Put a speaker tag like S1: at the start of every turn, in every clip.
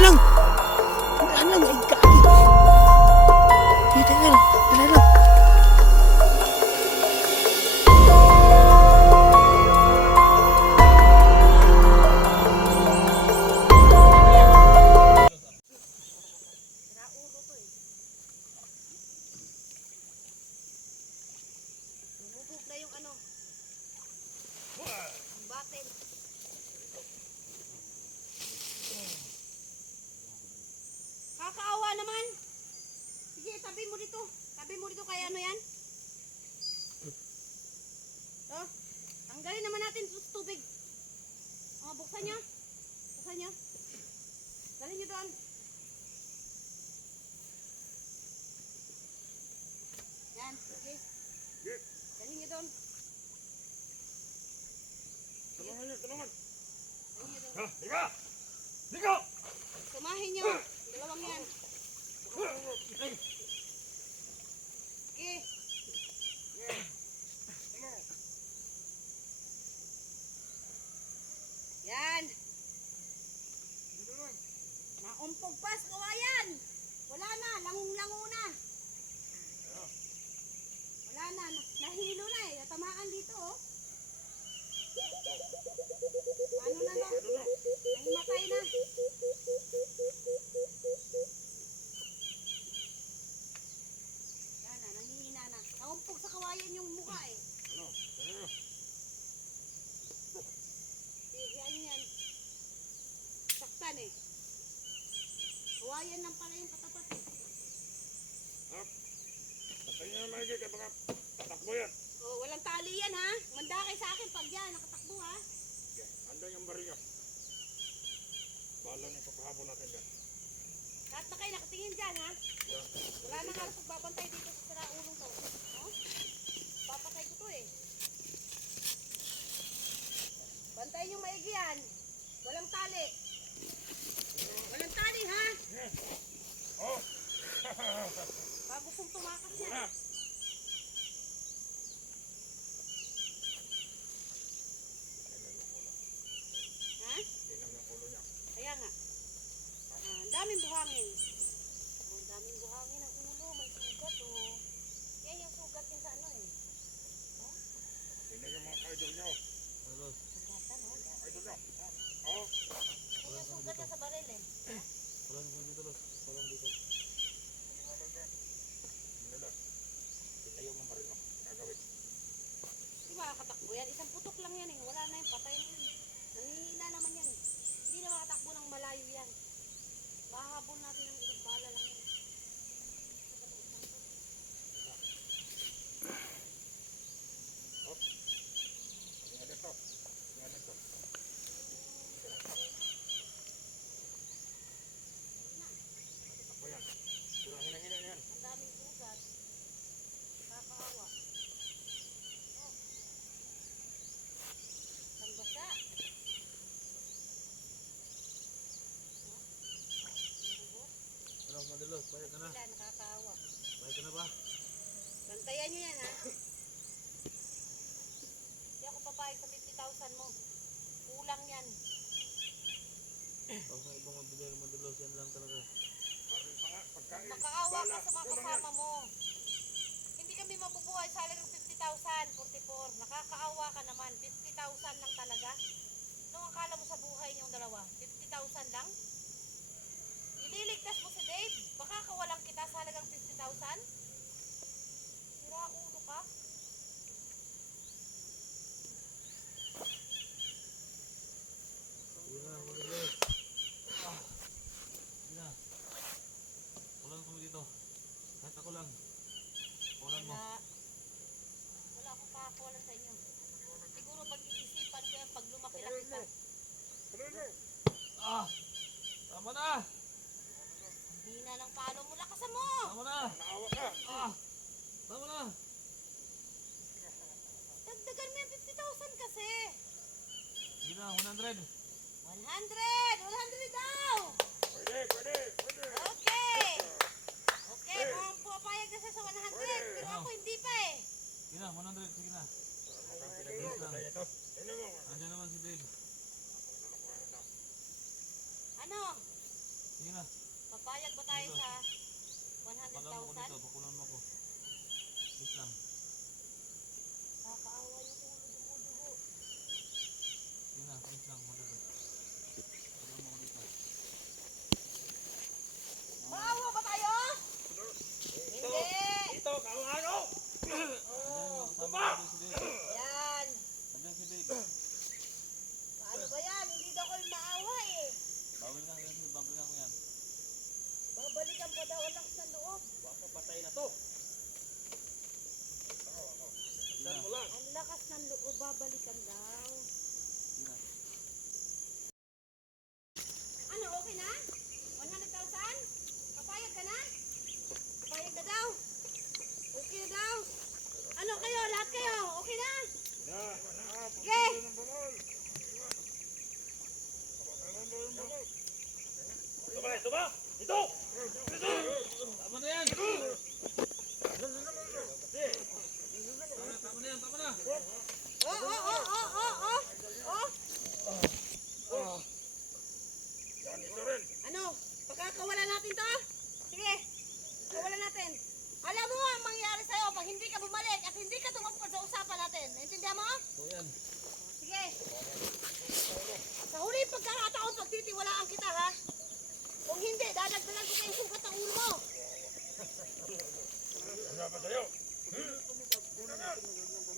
S1: lưng. doon.
S2: Tulungan niyo, tulungan. Ha, higa! Higa!
S1: Samahin niyo. Dalawang yan. Okay. Yan. Naumpog pas, kawayan. Wala na, langong-lango na. Matay na.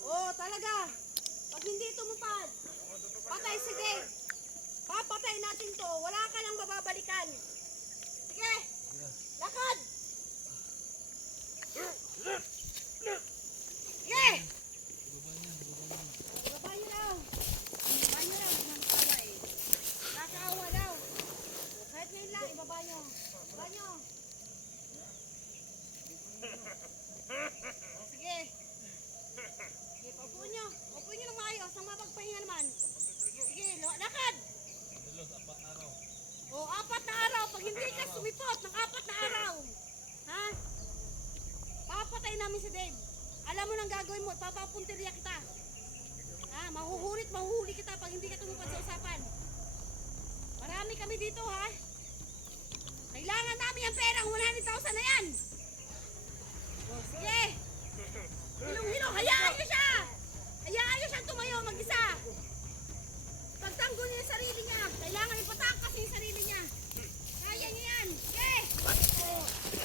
S1: Oo, oh, talaga. Pag hindi tumupad, patay si Dave. Papatay natin to. Wala ka nang mababalikan. Sige, lakad. Sige. Ibaba niyo daw. Ibaba niyo daw. Eh. Nakakaawa daw. Kahit ngayon lang, ibaba niyo. Ibaba niyo. O, sige. Sige, paupuin niyo. Paupuin niyo ng maayos. Nang mapagpahinga naman. Sige, lo- lakad.
S3: Apat na araw.
S1: O, apat na araw. Pag hindi ka sumipot ng apat na araw. Ha? Papatay namin si Dave. Alam mo nang gagawin mo. Papapuntirya kita. Ha? Mahuhulit, mahuhuli kita pag hindi ka tumupad sa usapan. Marami kami dito, ha? Kailangan namin ang perang 100,000 na yan. O, sige. Hilong-hilo, hayaan niyo siya! Hayaan niyo siyang tumayo mag-isa! Pagtanggol niya yung sarili niya, kailangan ipatakas yung sarili niya. Kaya niya yan! Sige!
S4: Takas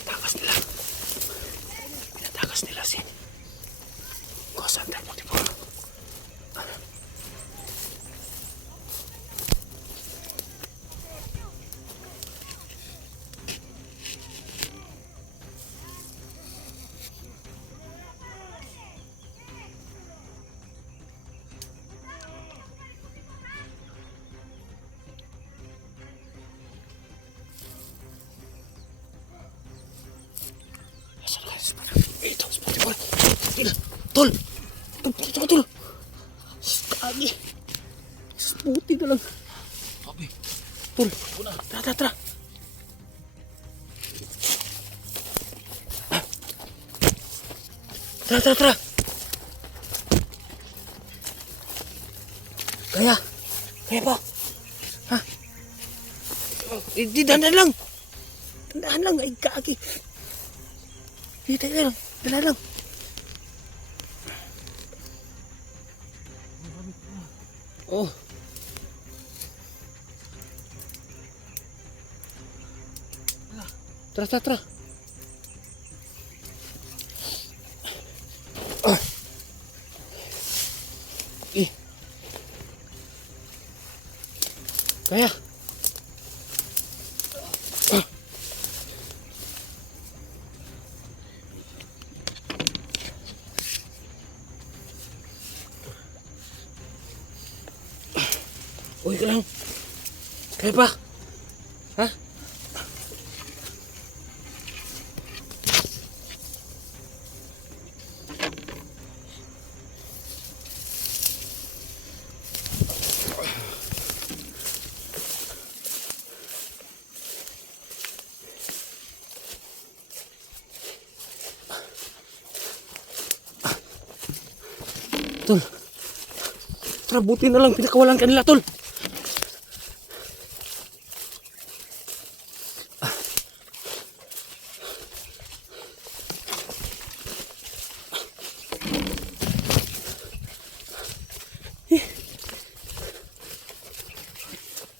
S4: Tol. Ito ka, tol. Kagi. Buti na lang.
S3: Sabi,
S4: Tol, tara, tara, tara. Tara, tara, tara. Kaya, kaya pa. Ha? Eh, di dandan lang. Tara, tara, tara. Ah. Eh. Kaya. Ah. Uy ka lang. Kaya pa? Tara, na lang pinakawalan kanila, tol.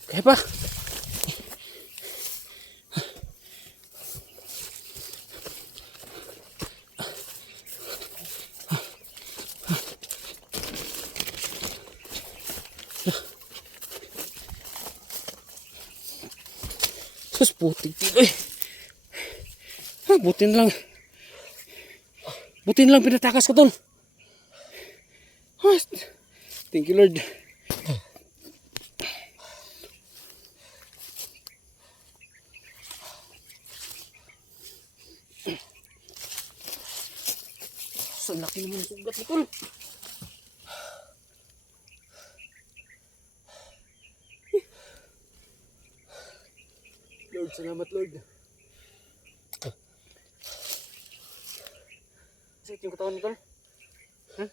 S4: Kaya pa. Sus, putik dito eh. Buti na lang. Buti na lang pinatakas ko tol. Ah, thank you Lord. Sa laki naman ng sugat ni tol. Lord, salamat Lord. Sakit yung katawan tol. Ha?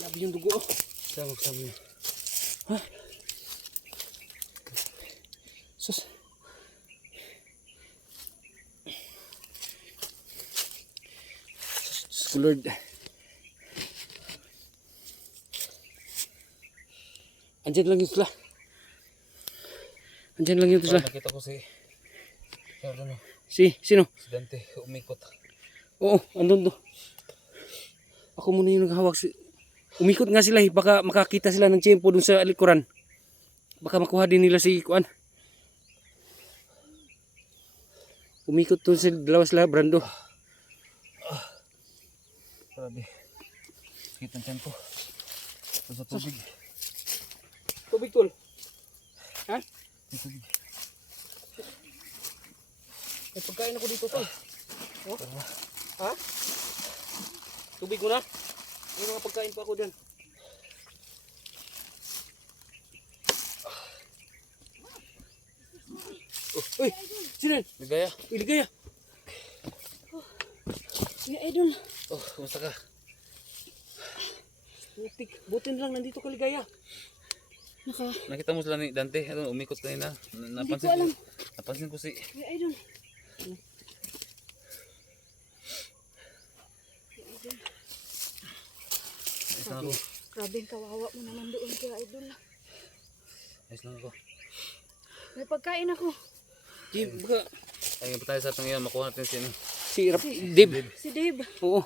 S4: Grabe yung dugo. Sama sama niya. Ha? Sus. Sus Lord. Andyan lang yun sila. Andyan lang yun sila.
S5: Nakita ko si... Ano,
S4: Si, sino?
S5: si Dante umikot.
S4: Oo, andun do. Ako muna yung naghahawak. Si... Umikot nga sila eh. Baka makakita sila ng tiyempo dun sa likuran. Baka makuha din nila si Kuan. Umikot dun sa dalawa sila, Brando.
S5: Grabe. Tiyan ko. Ito sa tubig.
S4: Tubig tol. Ha?
S5: Tubig.
S4: May pagkain ako dito tol. Oh? Ha? Tubig mo na? May mga pagkain pa ako dyan. Oh, uy! Sino yan?
S5: Ligaya.
S4: Iligaya!
S6: Kuya Idol,
S5: Oh, kumusta ka?
S4: Butik. Buti na lang nandito ka ligaya.
S6: naka,
S5: Nakita mo sila ni Dante. Ano, umikot kanina. Na, napansin
S6: alam.
S5: ko. Napansin ko si...
S6: Kuya Idol.
S5: Ayos lang ako.
S6: Grabe ang kawawa mo naman doon, Kuya Idol.
S5: Ayos lang ako.
S6: May pagkain ako.
S4: Di, baka
S5: Ayun pa tayo sa itong iyan. Makuha natin si... ano.
S4: si Rap, Dib.
S6: Si Dave.
S4: Oo.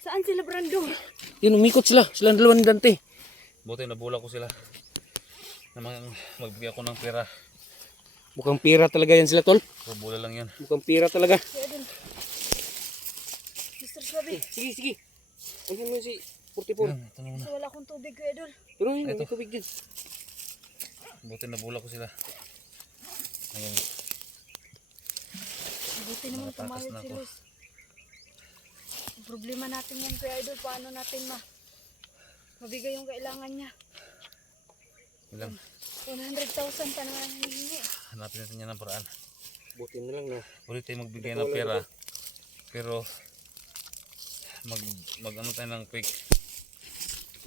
S6: Saan sila, Brando?
S4: Yun, umikot sila. Sila ang dalawa ni Dante.
S5: Buti nabula ko sila. Na mag, magbigay ako ng pera.
S4: Mukhang pira talaga yan sila, tol.
S5: Pabula lang yan.
S4: Mukhang pira talaga.
S6: Mr. Swabe.
S4: Sige, sige. Ayun mo si 44.
S5: Yan, ito na.
S6: So, wala akong tubig, Kuya Idol.
S4: Pero yun, may tubig dyan.
S5: Buti nabula ko sila. Ayun.
S6: Buti naman pumayag
S5: na
S6: si. Luz. Ang problema natin yan, Kuya Idol. Paano natin ma mabigay yung kailangan niya?
S5: Ilang.
S6: 100,000 pa naman ang hinihingi.
S5: Hanapin natin yan ng paraan.
S4: Buti na lang na.
S5: Ulit tayo magbigay ng pera. Pero mag mag ano tayo ng fake.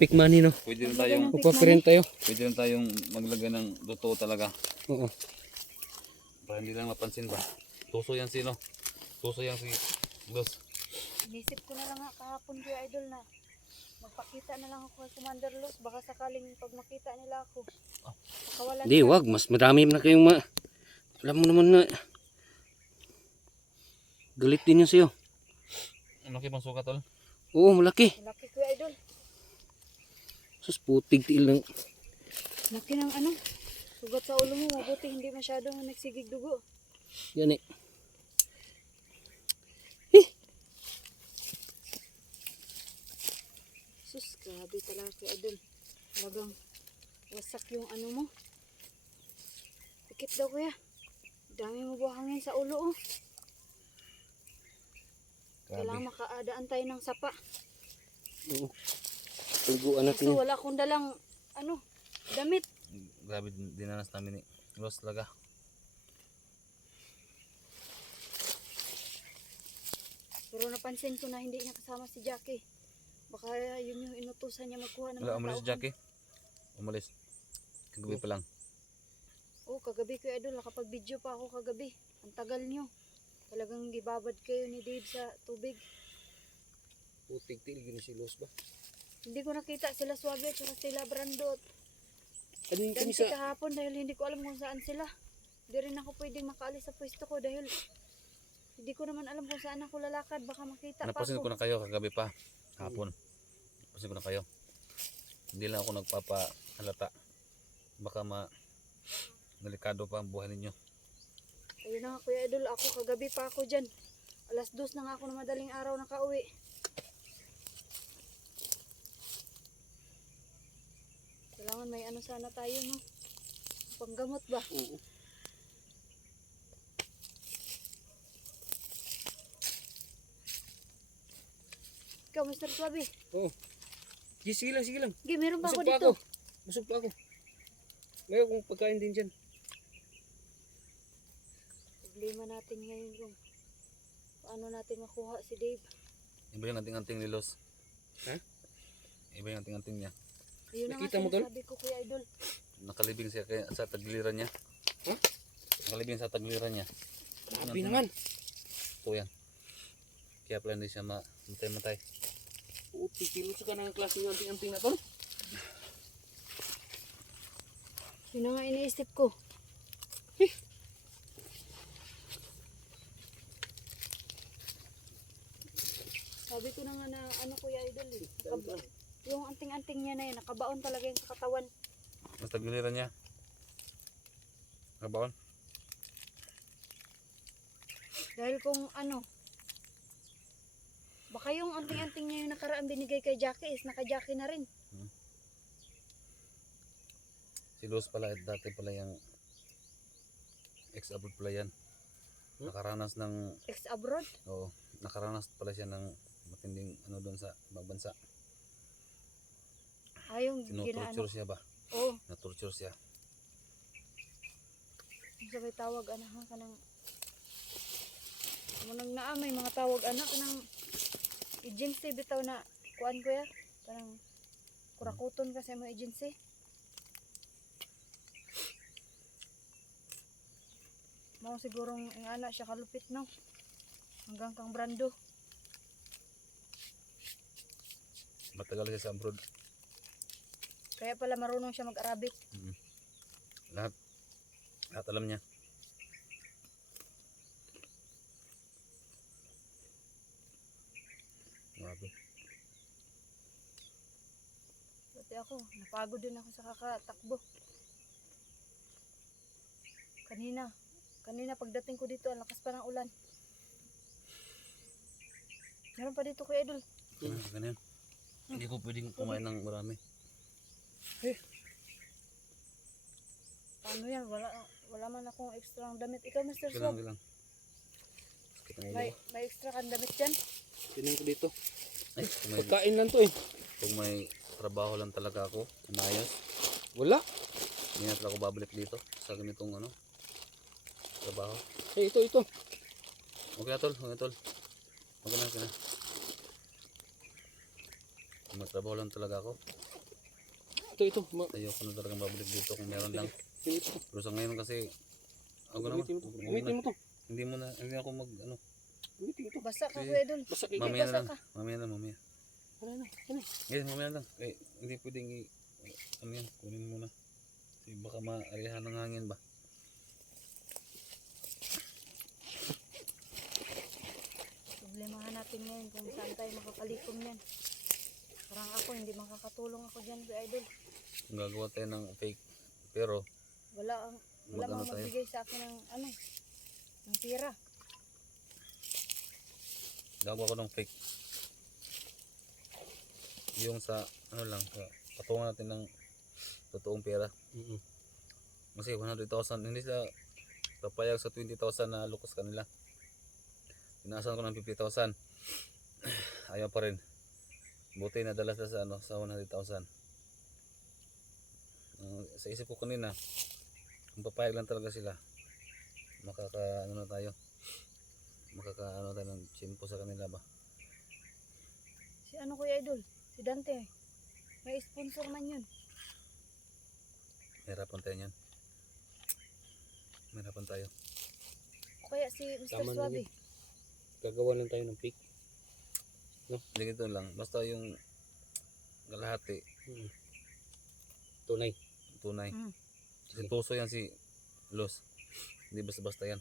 S4: Pick money, no?
S5: Pwede rin tayong
S4: Magpaprint tayo.
S5: pwede rin tayong maglagay ng totoo talaga.
S4: Oo.
S5: Para hindi lang mapansin ba. Tuso yan sino? Tuso yan si Los.
S6: Inisip ko na lang nga kahapon, Kuya Idol, na magpakita na lang ako kay Commander Luz. Baka sakaling pag makita nila ako, makawalan
S4: Hindi, wag. Mas marami na kayong ma... Alam mo naman na... Galit din yun sa'yo.
S5: Ano kayo bang sukat tol?
S4: Oo, malaki.
S6: Laki, Kuya Idol.
S4: Sus, putig tiil ng...
S6: Laki ng ano, sugat sa ulo mo. Mabuti hindi masyadong nagsigig dugo.
S4: Yan eh.
S6: Sus, grabe talaga Kuya Idol. Talagang wasak yung ano mo. Pikit daw, Kuya. Dami mo buhangin sa ulo, oh. Kailangan
S5: Grabe.
S6: makaadaan tayo ng sapa.
S4: Oo. Tulguan natin yun.
S6: wala akong dalang, ano, damit.
S5: Grabe din- dinanas namin ni Los talaga.
S6: Pero napansin ko na hindi niya kasama si Jackie. Baka yun yung inutusan niya magkuha ng
S5: Wala umalis si. Jackie. Umalis. Kagabi pa lang.
S6: Oo, kagabi ko idol, nakapag-video pa ako kagabi. Ang tagal niyo. Talagang gibabad kayo ni Dave sa tubig.
S4: Putig tiil, gini si Los ba?
S6: Hindi ko nakita sila Suabe at sila Brandot.
S4: Kanina kami
S6: Ganti
S4: sa...
S6: kahapon dahil hindi ko alam kung saan sila. Hindi rin ako pwedeng makaalis sa pwesto ko dahil hindi ko naman alam kung saan ako lalakad. Baka makita pa
S5: Napasin
S6: ako.
S5: ko na kayo kagabi pa. Hapon. Napasin ko na kayo. Hindi lang ako nagpapahalata. Baka ma delikado pa ang buhay ninyo.
S6: Ayun na nga Kuya Idol, ako kagabi pa ako dyan. Alas dos na nga ako na madaling araw nakauwi. Kailangan may ano sana tayo no. Panggamot ba?
S4: Oo.
S6: Ikaw Mr. Suabe.
S4: Oo. Sige, sige lang, sige lang.
S6: Gi, meron pa ako
S4: Busog pa
S6: dito.
S4: ako. Busog pa ako. Mayroon kong pagkain din dyan.
S6: Problema natin ngayon kung paano natin makuha si Dave.
S5: Iba yung anting-anting ni Los.
S4: Ha?
S5: Iba yung anting-anting niya.
S6: Ayun na
S4: Nakita mo, Tol?
S6: sinasabi ko Kuya Idol.
S5: Nakalibing siya kaya, sa tagliran niya.
S4: Ha?
S5: Nakalibing sa tagliran niya.
S4: Grabe naman.
S5: Ito yan. Kaya pala hindi siya ma- matay-matay.
S4: Oo, tikilos ka ng klase yung anting-anting na to.
S6: Yun na nga iniisip ko. Sabi ko na nga na ano Kuya Idol eh. Yung anting-anting niya na yun, nakabaon talaga yung katawan.
S5: Sa tagliran niya. Kabaon.
S6: Dahil kung ano, baka yung anting-anting niya yung nakaraan binigay kay Jackie is naka-Jackie na rin.
S5: Si Los pala, dati pala yung ex-abroad pala yan.
S4: Hmm?
S5: Nakaranas ng,
S6: Ex-abroad.
S5: oo, nakaranas pala siya ng matinding ano doon sa bansa.
S6: Ah, yung
S5: Tinutorture siya ba?
S6: Oo,
S5: Natorture siya.
S6: oh, sabay tawag anak ha ka ng Munang naa may mga tawag anak ng agency bitaw na kuan ko ya. Parang kurakuton ka sa mga agency. Mao sigurong ang anak siya kalupit no. Hanggang kang brando.
S5: Matagal siya sa abroad.
S6: Kaya pala marunong siya mag-Arabic.
S5: Lahat. Lahat alam niya. Grabe.
S6: Dati ako, napagod din ako sa kakatakbo. Kanina, kanina pagdating ko dito, ang lakas pa ng ulan. Meron pa dito kuya Idol.
S5: Ganyan, ganyan. Hindi ko pwedeng kumain ng marami.
S6: Paano yan? Wala, wala man akong extra damit. Ikaw, Mr.
S5: Kailangan,
S6: Swab,
S5: kailangan. Sakit ang ulo.
S6: may, may extra kang damit dyan?
S4: Tinan ko dito.
S5: Ay, kung may,
S4: Pagkain lang to eh.
S5: kung may trabaho lang talaga ako, inayos,
S4: Wala.
S5: hindi na talaga ako babalik dito sa ganitong ano, trabaho.
S4: Eh, ito, ito.
S5: Okay na tol, okay na tol. Okay na, okay na. Kung may trabaho lang talaga ako,
S4: Ito, ito. Ma
S5: ayoko na talagang babalik dito kung meron lang. Pero sa ngayon kasi, ako naman,
S4: Gamitin mo to.
S5: hindi mo
S4: mo to.
S5: hindi mo na, hindi ako mag, ano,
S4: Gamitin mo to.
S6: Basta ka. Kuya.
S4: Basta kay
S5: mamaya na
S6: basa
S5: lang,
S6: ka.
S5: mamaya na, mamaya.
S4: Ano na? Ano?
S5: Yes, mamaya lang. Eh, hindi pwedeng i... Ano yan, kunin mo na. Kasi baka maarihan ng hangin ba?
S6: Problemahan natin ngayon kung saan tayo makakalikom yan. Parang ako, hindi makakatulong ako dyan, Idol.
S5: Kung gagawa tayo ng fake. Pero,
S6: Wala, ang, wala mang
S5: tayo?
S6: magbigay sa akin ng, ano, ng tira.
S5: gagawa ko ng fake. Yung sa, ano lang, patungan natin ng totoong pera.
S4: Mm
S5: Kasi 100,000, hindi sila papayag sa 20,000 na lukos kanila. Inaasahan ko ng 50,000. Ayaw pa rin. Buti nadala sila sa, ano, sa 100,000. Uh, sa isip ko kanina, kung papayag lang talaga sila, makaka, ano na tayo, makaka, ano tayo ng chimpo sa kanila ba?
S6: Si ano, Kuya Idol? Si Dante. May sponsor man yun.
S5: Hirapan tayo niyan. Hirapan tayo.
S6: O kaya si Mr.
S4: Tama yun. Gagawa lang tayo ng pick.
S5: Hindi ganito lang. Basta yung kalahati,
S4: Mm. Tunay.
S5: Tunay.
S6: Mm.
S5: Si Tuso yan si Los. Hindi basta-basta yan.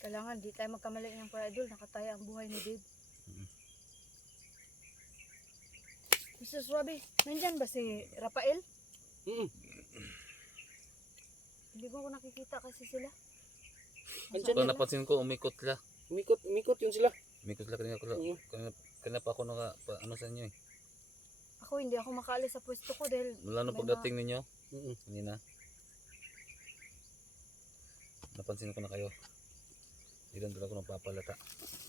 S6: Kailangan di tayo magkamali ng para idol. Nakataya ang buhay ni Dave.
S5: Mm.
S6: Mr. Swabe, nandyan ba si Rafael?
S4: Mm.
S6: Hindi ko nakikita kasi sila.
S4: Andyan
S5: Ito
S4: na.
S5: napansin ko, umikot sila.
S4: Umikot, umikot yun sila.
S5: Umikot sila kanina, ko,
S4: Mm.
S5: kanina, kanina pa ako naka, pa, ano sa inyo eh.
S6: Ako hindi ako makaalis sa pwesto ko dahil
S5: Mula nung
S6: May
S5: pagdating ninyo,
S4: Mm.
S5: kanina. Napansin ko na kayo. Hindi lang talaga ako napapalata.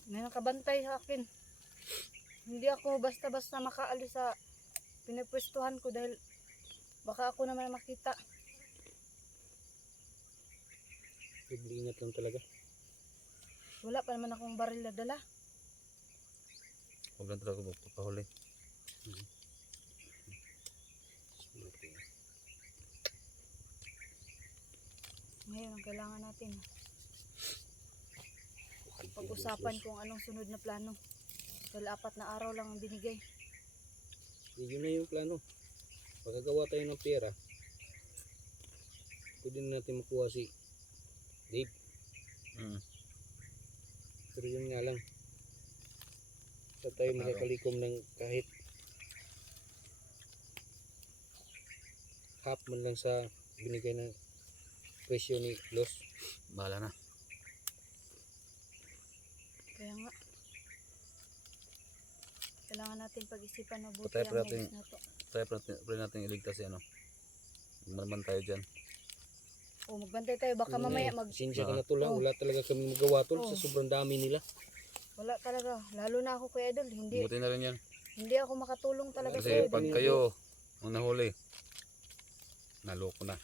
S6: may nakabantay sa akin. Hindi ako basta-basta makaalis sa pinapwestuhan ko dahil baka ako naman makita.
S4: Ingat lang talaga.
S6: Wala pa naman akong baril na dala.
S5: Huwag lang talaga magpapahuli.
S6: Ngayon ang kailangan natin. Pag-usapan kung anong sunod na plano. Dahil apat na araw lang ang binigay.
S4: Yun na yung plano. Pagkagawa tayo ng pera, pwede na natin makuha si Dave.
S5: Mm.
S4: Pero yun nga lang. Sa tayo makakalikom ng kahit half man lang sa binigay ng presyo ni Los.
S5: Bahala na.
S6: Kaya nga. Kailangan natin pag-isipan mabuti
S5: Patay
S6: ang
S5: pa natin.
S6: na to.
S5: Try pa natin, try natin iligtas si ano. Magmanaman tayo dyan.
S6: O magbantay tayo. Baka
S4: na
S6: mamaya
S4: eh.
S6: mag...
S4: Sinsya ka
S5: Ah.
S4: na tol ha.
S6: Oh.
S4: Wala talaga kami magawa tol
S6: Oh.
S4: sa sobrang dami nila.
S6: Wala talaga. Lalo na ako kay Idol. Hindi,
S5: Buti na rin yan.
S6: hindi ako makatulong talaga
S5: Kasi
S6: sa'yo.
S5: pag
S6: Dahil-
S5: kayo ang nahuli, naloko na.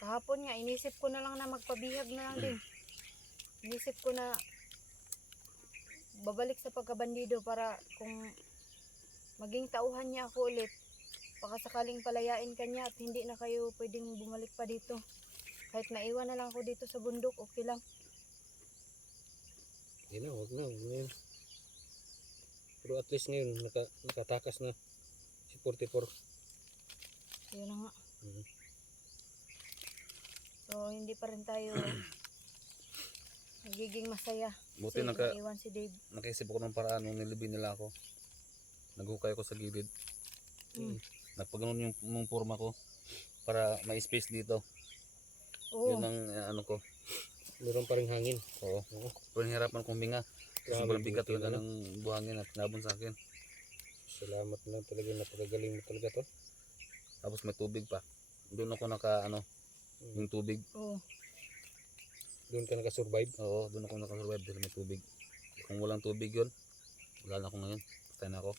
S6: Kahapon nga, inisip ko na lang na magpabihag na lang din. Inisip ko na babalik sa pagkabandido para kung maging tauhan niya ako ulit, baka sakaling palayain ka niya at hindi na kayo pwedeng bumalik pa dito. Kahit naiwan na lang ako dito sa bundok, okay lang.
S4: Hindi na, wag na. Wag na yun. Pero at least ngayon, naka, nakatakas na si 44.
S6: Yun na nga.
S4: Mhm.
S6: So, hindi pa rin tayo nagiging masaya.
S5: Buti naka,
S6: naiwan si Dave.
S5: nakaisip ako ng paraan nung nilibin nila ako. Naghukay ako sa gilid.
S6: Mm.
S5: Nagpaganon yung, yung forma ko para may space dito.
S6: Oo.
S5: Yun ang eh, ano ko.
S4: Meron pa rin hangin.
S5: Oo.
S4: Oo.
S5: Pero nahirapan kong huminga. Kasi sobrang bigat
S4: na
S5: ng buhangin at nabon sa akin.
S4: Salamat na talaga napakagaling mo talaga to.
S5: Tapos may tubig pa. Doon ako naka ano, yung tubig.
S6: Oo.
S4: Doon ka nakasurvive.
S5: Oo, doon ako nakasurvive dahil may tubig. Kung walang tubig yun, wala na ako ngayon. Patay na ako.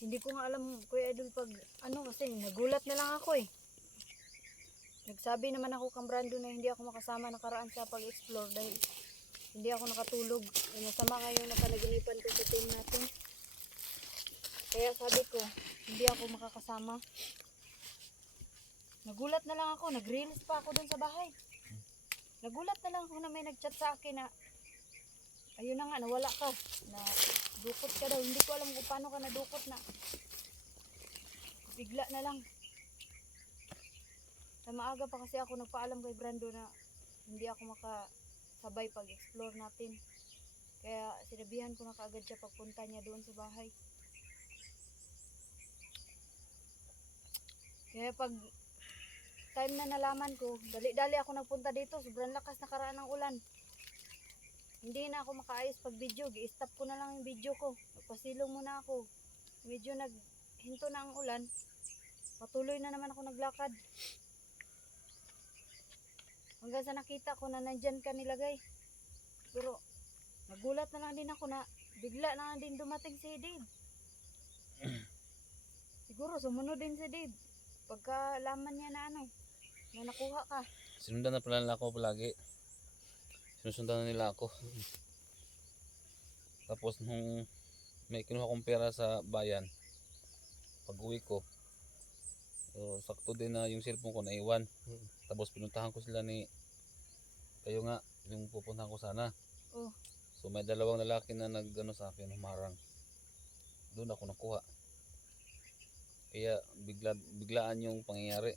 S6: Hindi ko nga alam, Kuya Idol, pag ano kasi, nagulat na lang ako eh. Nagsabi naman ako kang Brando na hindi ako makasama nakaraan sa pag-explore dahil hindi ako nakatulog. Eh, Masama nga yung napanaginipan ko sa team natin. Kaya sabi ko, hindi ako makakasama. Nagulat na lang ako, nag-reels pa ako doon sa bahay. Nagulat na lang ako na may nag-chat sa akin na ayun na nga, nawala ka. Na dukot ka daw. Hindi ko alam kung paano ka nadukot na. Bigla na lang. Sa maaga pa kasi ako nagpaalam kay Brando na hindi ako makasabay pag-explore natin. Kaya sinabihan ko na kaagad siya pagpunta niya doon sa bahay. Kaya pag time na nalaman ko, dali-dali ako nagpunta dito. Sobrang lakas na karaan ng ulan. Hindi na ako makaayos pag video. Gi-stop ko na lang yung video ko. Nagpasilong muna ako. Medyo naghinto na ang ulan. Patuloy na naman ako naglakad. Hanggang sa nakita ko na nandyan ka nilagay. Pero nagulat na lang din ako na bigla na lang din dumating si Dave. Siguro sumunod din si Dave. Pagkalaman niya na ano, na nakuha ka.
S5: Sinundan na pala nila ako palagi. Sinusundan na nila ako. Tapos nung may kinuha kong pera sa bayan, pag uwi ko, so, sakto din na yung cellphone ko naiwan.
S4: Mm.
S5: Tapos pinuntahan ko sila ni, kayo nga, yung pupuntahan ko sana.
S6: Oh.
S5: So may dalawang lalaki na nag ano sa akin, humarang. Doon ako nakuha. Kaya bigla, biglaan yung pangyayari.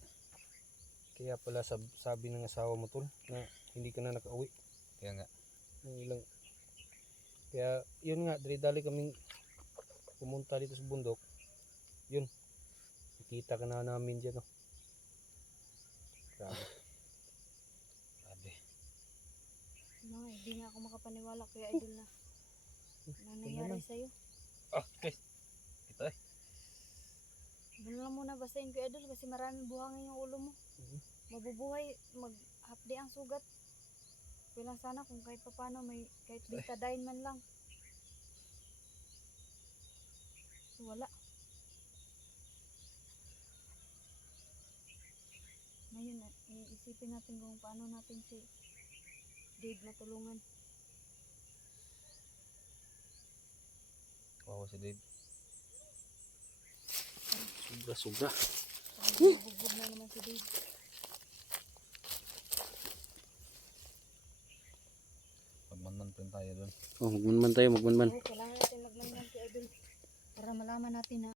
S4: Kaya pala sab sabi ng asawa mo tol na hindi ka na nakauwi.
S5: Kaya nga,
S4: ng ilang kaya yun nga dali-dali kaming pumunta dito sa bundok yun nakita ka na namin dyan oh. grabe
S5: grabe.
S6: Mga, hindi nga ako makapaniwala kuya idol na. Na nangyari sa'yo.
S5: Ah, guys.
S6: Doon lang muna basahin kuya idol kasi maraming buhangin yung ulo mo.
S4: Mhm.
S6: Mabubuhay, mag-hapdi ang sugat. Kailan sana kung kahit papano may kahit betadine man lang. So, wala. Ngayon, eh, iisipin natin kung paano natin si Dave matulungan.
S5: Wow, si Dave.
S4: Sobra sobra
S6: Parang bubog na naman si Dave.
S5: Magmanman pa rin tayo doon.
S4: oh magmanman tayo magmanman
S6: Oo, kailangan natin magmanman si Idol para malaman natin na